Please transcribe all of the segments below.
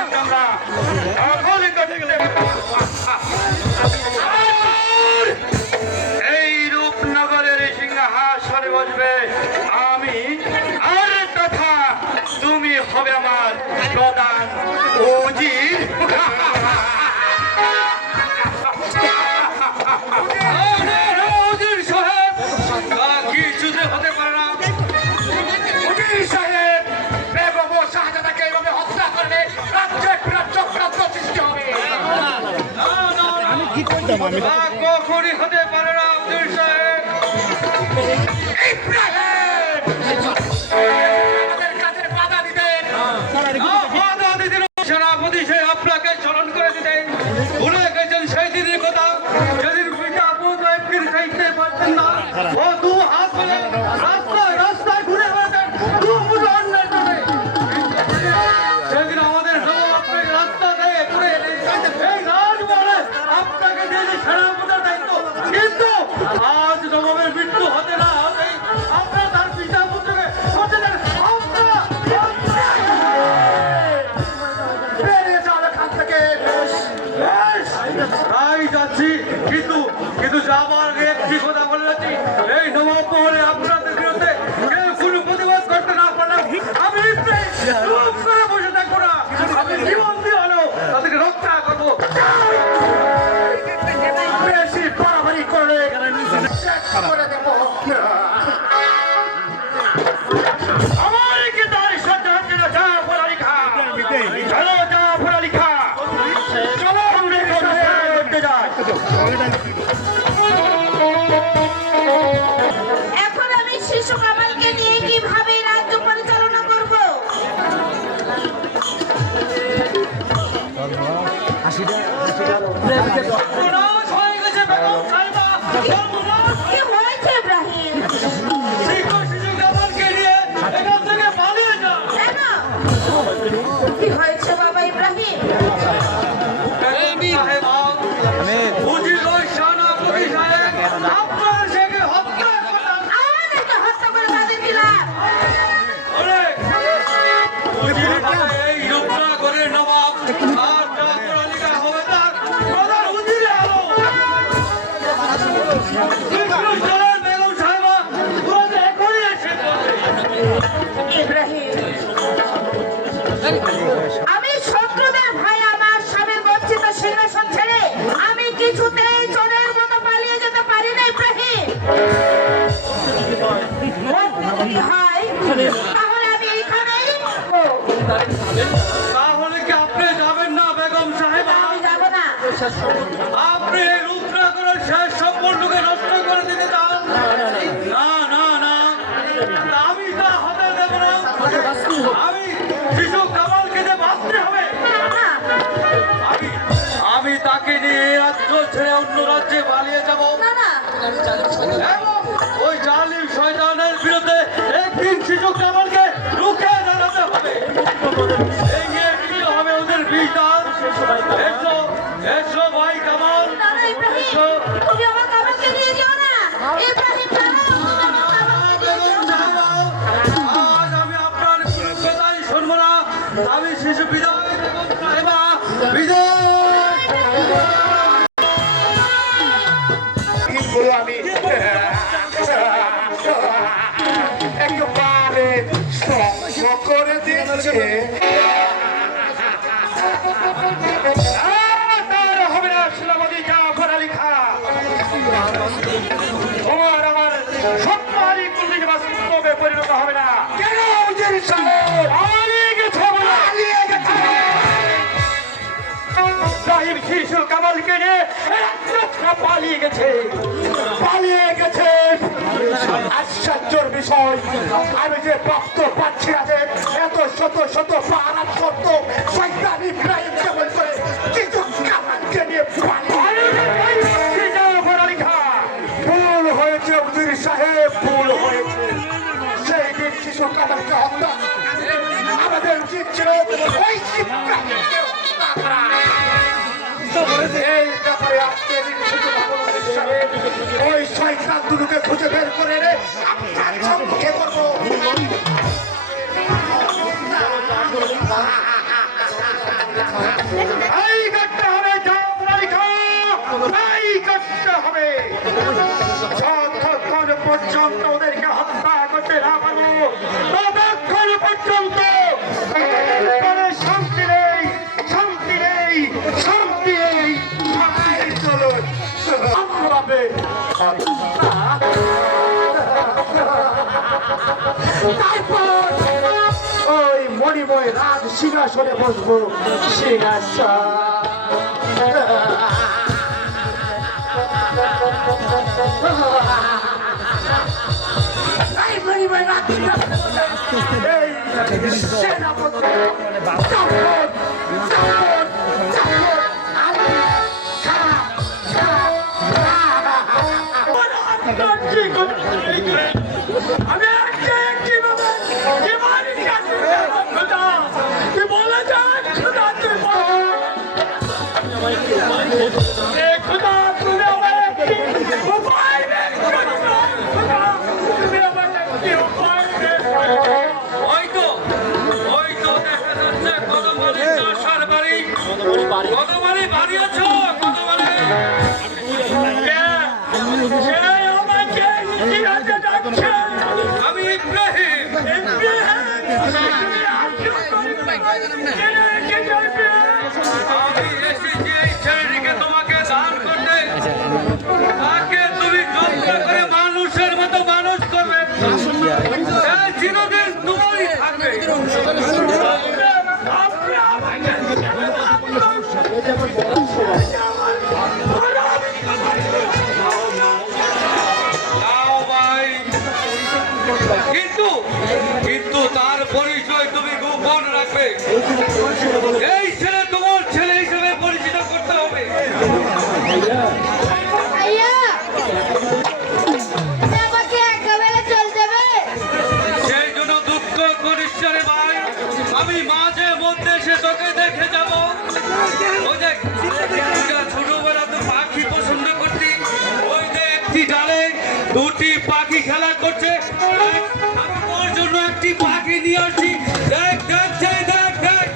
আমরা এই রূপনগরের সিংহাসনে বসবে আমি, আর তথা তুমি হবে আমার প্রধান উজির। কিছুতে হতে পারে না। উজির সাহেব বেগম ও শাহজাদাকে এইভাবে হত্যা করলে রাজ্যের বিরাট চক্রান্ত সৃষ্টি হবে। কখনই হতে পারে না উজির সাহেব। আমাদের কাছে বাধা দিতেন, সেনাপতি সে আপনাকে চলন করে দিতেন। ভুলে গেছেন সেই দিনের কথা, যেদিন পিতা ফির খাইতে পারতেন না। ও দু হাত ধরে রাস্তায় রাস্তায় ঘুরে বেড়াতেন সেদিন আমাদের আপনাকে রাস্তা দিয়ে ঘুরে এই রাজমহলে আপনাকে দিয়েছে সেনাপতির দায়িত্ব। কিন্তু আজ নবাবের মৃত্যু হতে না হতেই আপনারা তার পিতা পুত্রকে করতে দেন। তাই যাচ্ছি, কিন্তু যাবার আগে একটি কথা বলে যাচ্ছি, এই নবাব মহলে আপনাদের বিরুদ্ধে কেউ কোনো প্রতিবাদ করতে না পারলাম আমি চুপ করে বসে থাকবো না। আমি জীবন দিয়ে হলেও তাদেরকে রক্ষা করবো। বেশি বাড়াবাড়ি করলে করে দেবো। আমার কি তার সহ্য হচ্ছে না? যা ফরালি খা, চলো যা ফরালি খা, চলো আমরা করতে যাই। এখন আমি শিশু কামালকে নিয়ে কিভাবে রাজ্য পরিচালনা করব? কি হয়েছে ইব্রাহিম? কেন? কি হয়েছে বাবা ইব্রাহিম? আমাদেরকে হত্যা করে তাদের দিলাম। এই রূপনগরের নবাব আর জাফর আলী খান হবে তার প্রধান উজিরে আলম। বেগম সাহেবা তুরন্ত এখনই এসে ইব্রাহিম, আমি শত্রুদের ভয় আমার স্বামীর গচ্ছিত সিংহাসন ছেড়ে আমি কিছুতেই চোরের মতো পালিয়ে যেতে পারি না ইব্রাহিম। হয় তাহলে আমি এইখানেই থাকবো। তাহলে কি আপনি যাবেন না বেগম সাহেবা? আমি যাব না। আপনি এই রূপনগরের শেষ সম্পর্ককে নষ্ট করে দিতে চান? না না না, আমি তা হতে দেব না। আমি শিশু কামালকে যে বাঁচতে হবে, আমি তাকে নিয়ে রাজ্য ছেড়ে অন্য রাজ্যে পালিয়ে যাব। এবং ওই জালিম শয়তানের বিরুদ্ধে একদিন শিশু কামালকে রুখে দাঁড়াতে হবে। এই নিয়ে কি হবে ওদের বিধান? এসো এসো ভাই কামাল, এসো। তুমি আমার কামালকে নিয়ে যাও না ইব্রাহিম। আজ আমি আপনার কোনো কথাই শুনবো না। আমি শিশু বিদায় বেগম সাহেবা বিদায়। আমি একেবারে করে দিয়েছে। হবে না সেনাপতি জাফর আলী খান। তোমার আমার সত্যি কুল্লিকে বাস্তবে পরিণত হবে না। কেন উজির সাহেব পালিয়ে গেছে? সাহিব শিশু কামালকে নিয়ে পালিয়ে গেছে। আশ্চর্যের বিষয়, আমি যে প্রাপ্ত পাচ্ছি না যে এত শত শত পাহাড় শত শয়তান ইব্রাহিম কেমন করে শিশু কামালকে নিয়ে ভুল হয়েছে উজির সাহেব, ভুল হয়েছে। সেই দিন শিশু কামালকে হত্যা আমাদের উচিত ছিল ওই ইব্রাহিমকে হত্যা করা। এই ব্যাপারে আজকে ওই শয়তান দুটোকে খুঁজে বের করে রে আপনার সম্মুখে করবো। তারপর ওই মণিময় রাজ সিংহাসনে বসবো এই মণিময় রাজ সিংহাসনে এই সেনাপতি চাপড়, চাপড়, চাপড়, আলী খাঁ, খাঁ, আমি একটি ভাবে কি মারি কাছে খোদা তুই বলে যা খোদা তুই খোদা তুমি আমার একটি উপায় বের করে দাও খোদা তুমি আমার একটি উপায় বের করে দাও ওই তো দেখা যাচ্ছে কদমবাড়ি চাষার বাড়ি কদমবাড়ি বাড়ি আছো কদমবাড়ি আমি ইব্রাহিম আমি এসেছি এই ছেলেটিকে তোমাকে দান করতে তাকে তুমি যত্ন করে মানুষের মতো মানুষ করবে এই চিরদিন তোমারই থাকবে যাও ভাই কিন্তু তার পরিচয় তুমি গোপন রাখবে এই ছেলে তোমার ছেলে হিসেবে পরিচিত করতে হবে ভাইয়া আমাকে একেবারে চল দেবে সেই জন্য দুঃখ করিস রে ভাই আমি মাঝে মধ্যে সে তোকে দেখে যাব ওই দেখ ছোটবেলা তো পাখি পছন্দ করতি ওই যে একটি ডালে দুটি পাখি খেলা করছে দেখ, আমি তোর জন্য একটি পাখি নিয়ে আসছি দেখ দেখ দেখ দেখ দেখ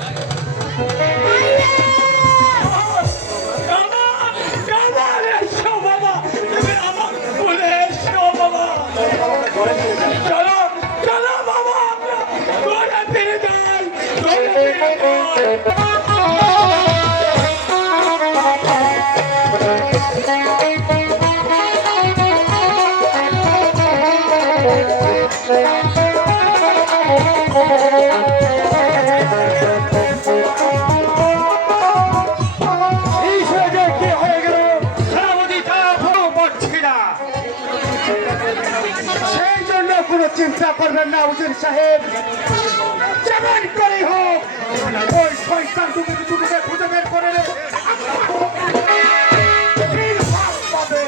এই ছেলে কি হয়ে গেল সেনাপতি তা ভালো পাচ্ছি না সেই জন্য কোনো চিন্তা করবেন না উজির সাহেব যেমন করেই হোক ওই শয়তান দুটোকে খুঁজে বের করে ফিরভাগ পাবে।